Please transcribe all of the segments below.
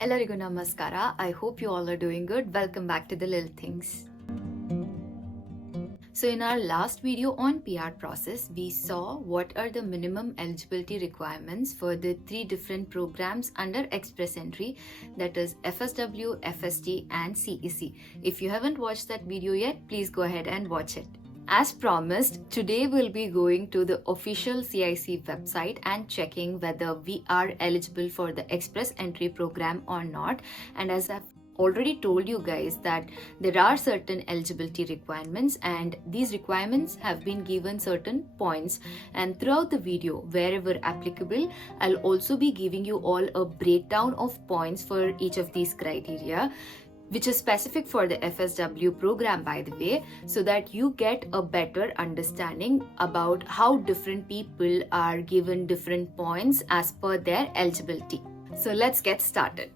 Ellarigu namaskara. I hope you all are doing good. Welcome back to the Little Things. So in our last video on PR process, we saw what are the minimum eligibility requirements for the three different programs under Express Entry, that is FSW, FST and CEC. If you haven't watched that video yet, please go ahead and watch it. As promised, today we'll be going to the official CIC website and checking whether we are eligible for the Express Entry program or not. And as I've already told you guys that there are certain eligibility requirements and these requirements have been given certain points, and throughout the video wherever applicable I'll also be giving you all a breakdown of points for each of these criteria, which is specific for the FSW program, by the way, so that you get a better understanding about how different people are given different points as per their eligibility. So let's get started.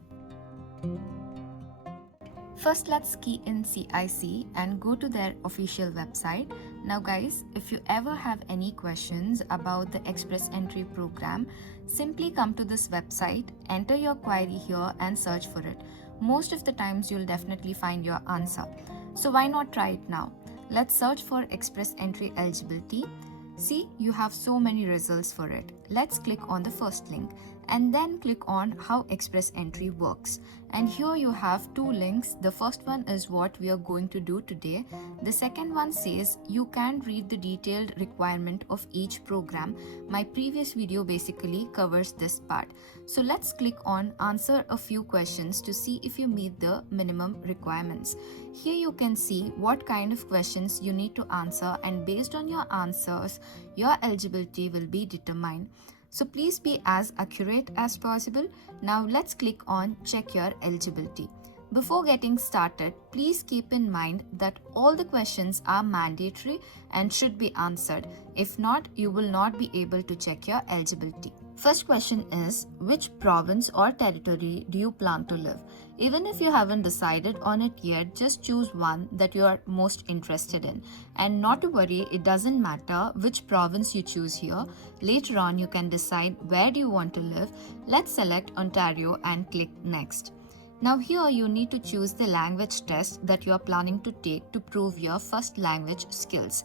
First, let's key in CIC and go to their official website. Now guys, if you ever have any questions about the Express Entry program, simply come to this website, enter your query here and search for it. Most of the times you'll definitely find your answer. So why not try it now? Let's search for Express Entry eligibility. See, you have so many results for it. Let's click on the first link and then click on how Express Entry works. And here you have two links. The first one is what we are going to do today. The second one says you can read the detailed requirement of each program. My previous video basically covers this part. So let's click on answer a few questions to see if you meet the minimum requirements. Here you can see what kind of questions you need to answer, and based on your answers, your eligibility will be determined. So please be as accurate as possible. Now let's click on check your eligibility. Before getting started, please keep in mind that all the questions are mandatory and should be answered. If not, you will not be able to check your eligibility. First question is, which province or territory do you plan to live? Even if you haven't decided on it yet, just choose one that you are most interested in. And not to worry, it doesn't matter which province you choose here. Later on, you can decide where do you want to live. Let's select Ontario and click next. Now here you need to choose the language test that you are planning to take to prove your first language skills.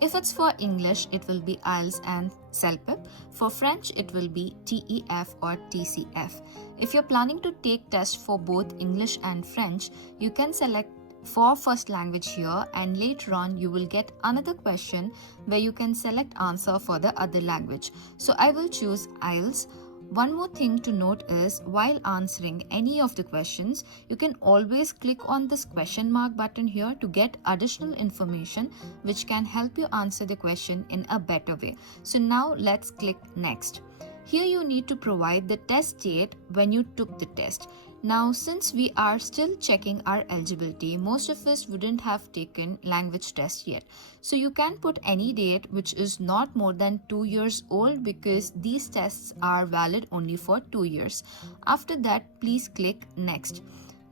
If it's for English, it will be IELTS and CELPIP. For French, it will be TEF or TCF. If you're planning to take tests for both English and French, you can select for first language here, and later on you will get another question where you can select answer for the other language. So I will choose IELTS. One more thing to note is, while answering any of the questions, you can always click on this question mark button here to get additional information which can help you answer the question in a better way. So now let's click next. Here you need to provide the test date when you took the test. Now, since we are still checking our eligibility, most of us wouldn't have taken language test yet. So you can put any date which is not more than 2 years old, because these tests are valid only for 2 years. After that, please click next.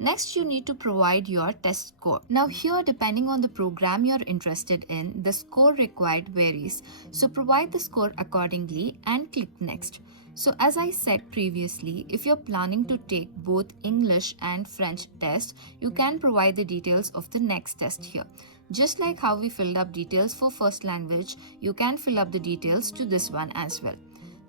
Next, you need to provide your test score. Now here, depending on the program you're interested in, the score required varies. So provide the score accordingly and click next. So as I said previously, if you're planning to take both English and French tests, you can provide the details of the next test here. Just like how we filled up details for first language, you can fill up the details to this one as well.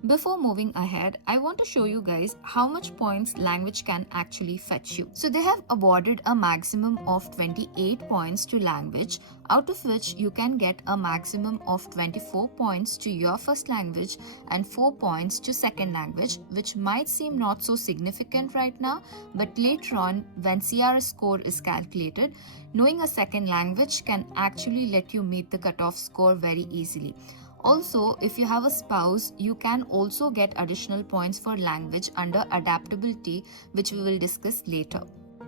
Before moving ahead, I want to show you guys how much points language can actually fetch you. So they have awarded a maximum of 28 points to language, out of which you can get a maximum of 24 points to your first language and 4 points to second language, which might seem not so significant right now, but later on when CRS score is calculated, knowing a second language can actually let you meet the cutoff score very easily. Also, if you have a spouse, you can also get additional points for language under Adaptability, which we will discuss later.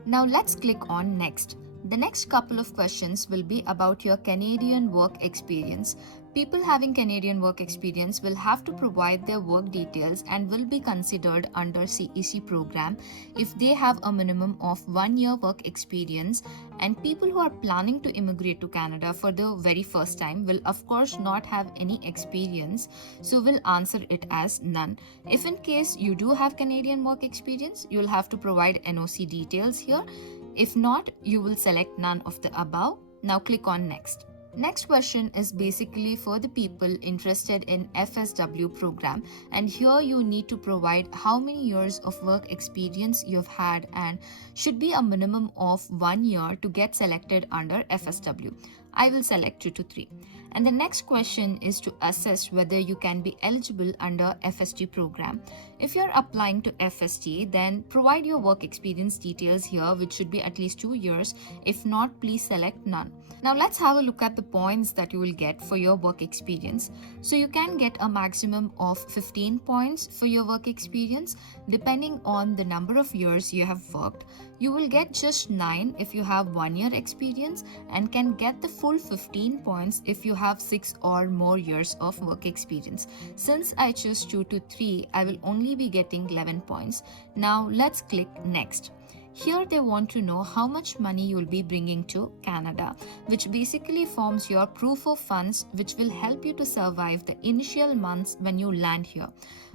Now let's click on next. The next couple of questions will be about your Canadian work experience. People having Canadian work experience will have to provide their work details and will be considered under CEC program if they have a minimum of 1 year work experience, and people who are planning to immigrate to Canada for the very first time will of course not have any experience, so will answer it as none. If in case you do have Canadian work experience, you'll have to provide NOC details here. If not, you will select none of the above. Now click on next. Next question is basically for the people interested in FSW program, and here you need to provide how many years of work experience you've had and should be a minimum of 1 year to get selected under FSW. I will select 2 to 3. And the next question is to assess whether you can be eligible under FST program. If you're applying to FST, then provide your work experience details here, which should be at least 2 years. If not, please select none. Now let's have a look at the points that you will get for your work experience. So you can get a maximum of 15 points for your work experience depending on the number of years you have worked. You will get just 9 if you have 1 year experience and can get the full 15 points if you have 6 or more years of work experience. Since I chose 2 to 3, I will only be getting 11 points. Now let's click next. Here they want to know how much money you will be bringing to Canada, which basically forms your proof of funds, which will help you to survive the initial months when you land here.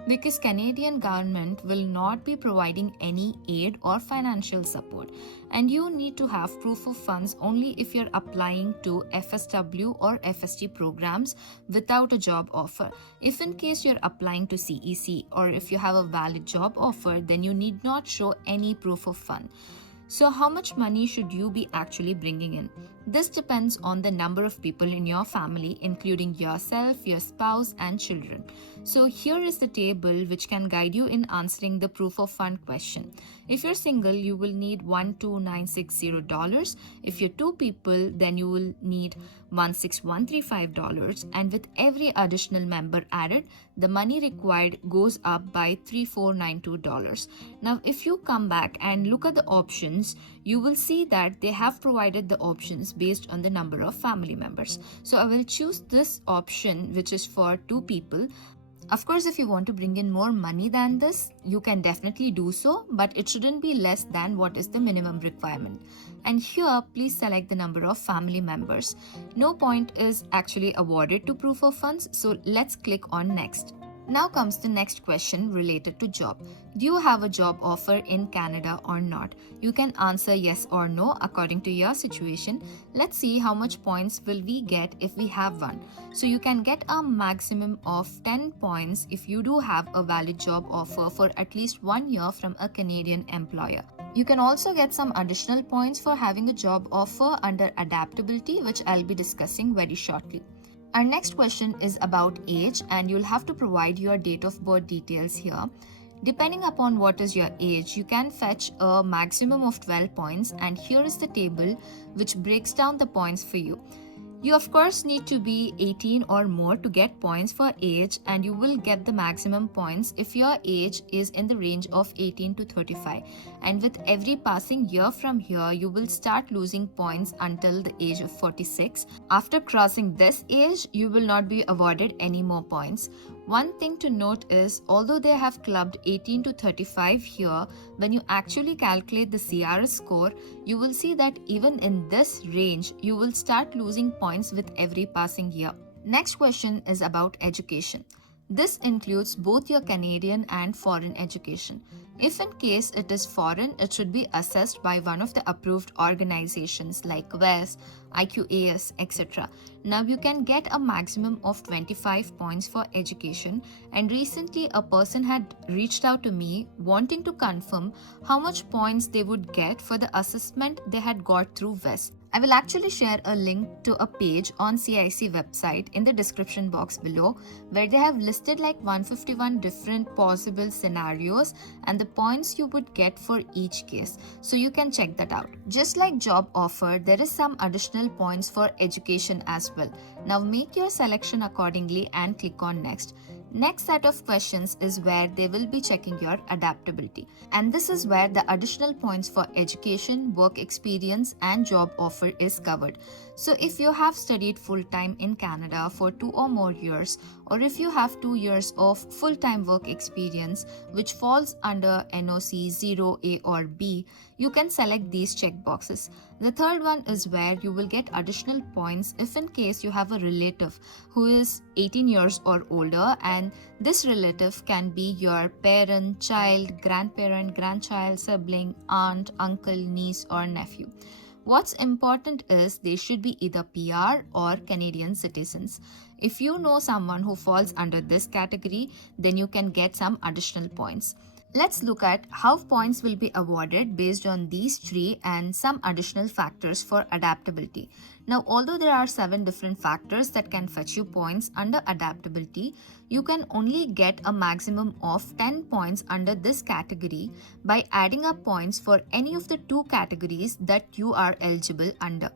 Because Canadian government will not be providing any aid or financial support, and you need to have proof of funds only if you're applying to FSW or FST programs without a job offer. If in case you're applying to CEC or if you have a valid job offer, then you need not show any proof of fund. So how much money should you be actually bringing in? This depends on the number of people in your family, including yourself, your spouse, and children. So here is the table which can guide you in answering the proof of fund question. If you're single, you will need $12,960. If you're 2 people, then you will need $16,135, and with every additional member added, the money required goes up by $3,492. Now if you come back and look at the options, you will see that they have provided the options based on the number of family members. So I will choose this option, which is for 2 people. Of course, if you want to bring in more money than this, you can definitely do so, but it shouldn't be less than what is the minimum requirement. And here, please select the number of family members. No point is actually awarded to proof of funds, so let's click on next. Now comes the next question related to job. Do you have a job offer in Canada or not? You can answer yes or no according to your situation. Let's see how much points will we get if we have one. So you can get a maximum of 10 points if you do have a valid job offer for at least 1 year from a Canadian employer. You can also get some additional points for having a job offer under Adaptability, which I'll be discussing very shortly. Our next question is about age, and you'll have to provide your date of birth details here. Depending upon what is your age, you can fetch a maximum of 12 points, and here is the table which breaks down the points for you. You of course need to be 18 or more to get points for age, and you will get the maximum points if your age is in the range of 18 to 35. And with every passing year from here, you will start losing points until the age of 46. After crossing this age, you will not be awarded any more points. One thing to note is, although they have clubbed 18 to 35 here, when you actually calculate the CRS score, you will see that even in this range, you will start losing points with every passing year. Next question is about education. This includes both your Canadian and foreign education. If in case it is foreign, it should be assessed by one of the approved organizations like WES, IQAS, etc. Now you can get a maximum of 25 points for education, and recently a person had reached out to me wanting to confirm how much points they would get for the assessment they had got through WES. I will actually share a link to a page on CIC website in the description box below, where they have listed like 151 different possible scenarios and the points you would get for each case. So you can check that out. Just like job offer, there is some additional points for education as well. Now make your selection accordingly and click on next. Next set of questions is where they will be checking your adaptability. And this is where the additional points for education, work experience, and job offer is covered. So if you have studied full-time in Canada for 2 or more years, or if you have 2 years of full-time work experience which falls under NOC 0A or B, you can select these checkboxes. The third one is where you will get additional points if in case you have a relative who is 18 years or older, and this relative can be your parent, child, grandparent, grandchild, sibling, aunt, uncle, niece, or nephew. What's important is they should be either PR or Canadian citizens. If you know someone who falls under this category, then you can get some additional points. Let's look at how points will be awarded based on these three and some additional factors for adaptability. Now, although there are 7 different factors that can fetch you points under adaptability, you can only get a maximum of 10 points under this category by adding up points for any of the 2 categories that you are eligible under.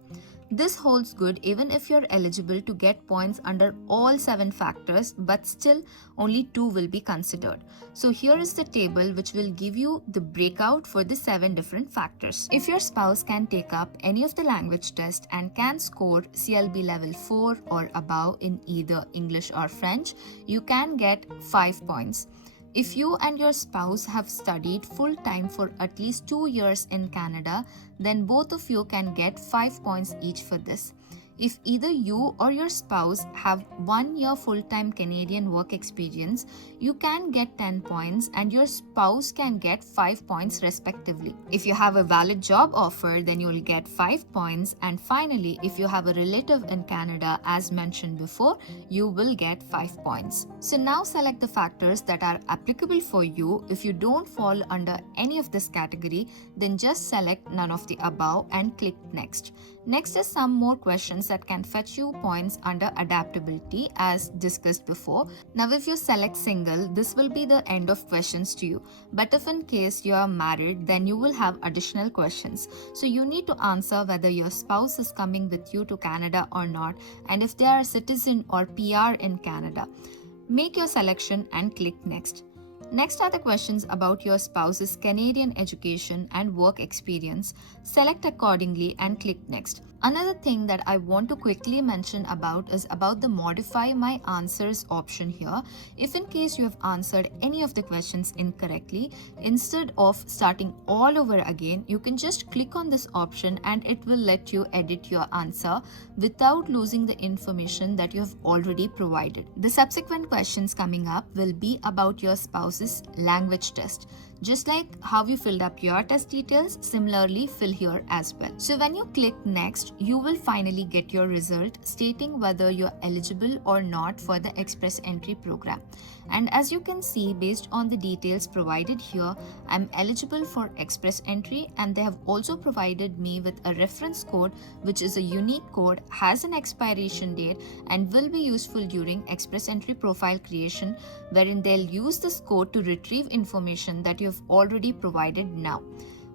This holds good even if you're eligible to get points under all 7 factors, but still only 2 will be considered. So here is the table which will give you the breakout for the 7 different factors. If your spouse can take up any of the language tests and can score CLB level 4 or above in either English or French, you can get 5 points. If you and your spouse have studied full-time for at least 2 years in Canada, then both of you can get 5 points each for this. If either you or your spouse have 1 year full-time Canadian work experience, you can get 10 points and your spouse can get 5 points respectively. If you have a valid job offer, then you will get 5 points. And finally, if you have a relative in Canada, as mentioned before, you will get 5 points. So now select the factors that are applicable for you. If you don't fall under any of this category, then just select none of the above and click next. Next is some more questions that can fetch you points under adaptability as discussed before. Now if you select single, this will be the end of questions to you. But if in case you are married, then you will have additional questions. So you need to answer whether your spouse is coming with you to Canada or not, and if they are a citizen or PR in Canada. Make your selection and click next. Next are the questions about your spouse's Canadian education and work experience. Select accordingly and click next. Another thing that I want to quickly mention about is about the modify my answers option here. If in case you have answered any of the questions incorrectly, instead of starting all over again, you can just click on this option and it will let you edit your answer without losing the information that you have already provided. The subsequent questions coming up will be about your spouse's language test. Just like how you filled up your test details, similarly fill here as well. So when you click next, you will finally get your result stating whether you're eligible or not for the express entry program. And as you can see, based on the details provided here, I'm eligible for express entry, and they have also provided me with a reference code which is a unique code, has an expiration date, and will be useful during express entry profile creation, wherein they'll use this code to retrieve information that you have already provided now.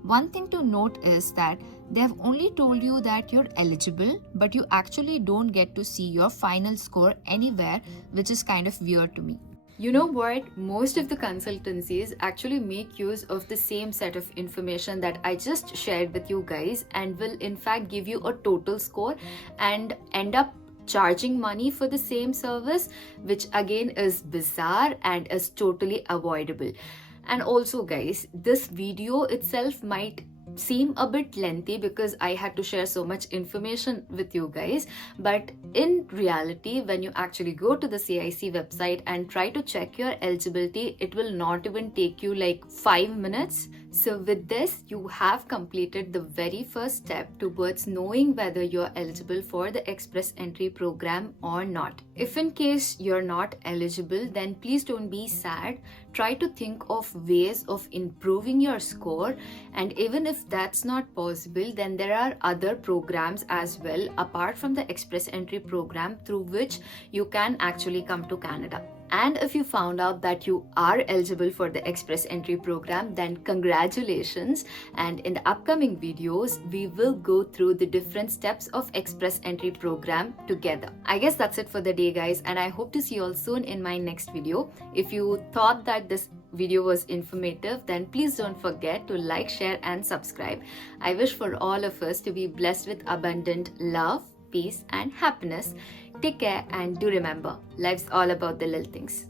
One thing to note is that they have only told you that you're eligible, but you actually don't get to see your final score anywhere, which is kind of weird to me. You know what? Most of the consultancies actually make use of the same set of information that I just shared with you guys, and will in fact give you a total score and end up charging money for the same service, which again is bizarre and is totally avoidable. And also guys, this video itself might seem a bit lengthy because I had to share so much information with you guys, but in reality, when you actually go to the CIC website and try to check your eligibility, it will not even take you like 5 minutes. So with this, you have completed the very first step towards knowing whether you're eligible for the express entry program or not. If in case you're not eligible, then please don't be sad. Try to think of ways of improving your score, and even if that's not possible, then there are other programs as well apart from the express entry program through which you can actually come to Canada. And if you found out that you are eligible for the Express Entry program, then congratulations. And in the upcoming videos, we will go through the different steps of Express Entry program together. I guess that's it for the day, guys, and I hope to see you all soon in my next video. If you thought that this video was informative, then please don't forget to like, share and subscribe. I wish for all of us to be blessed with abundant love, peace and happiness. Take care and do remember, life's all about the little things.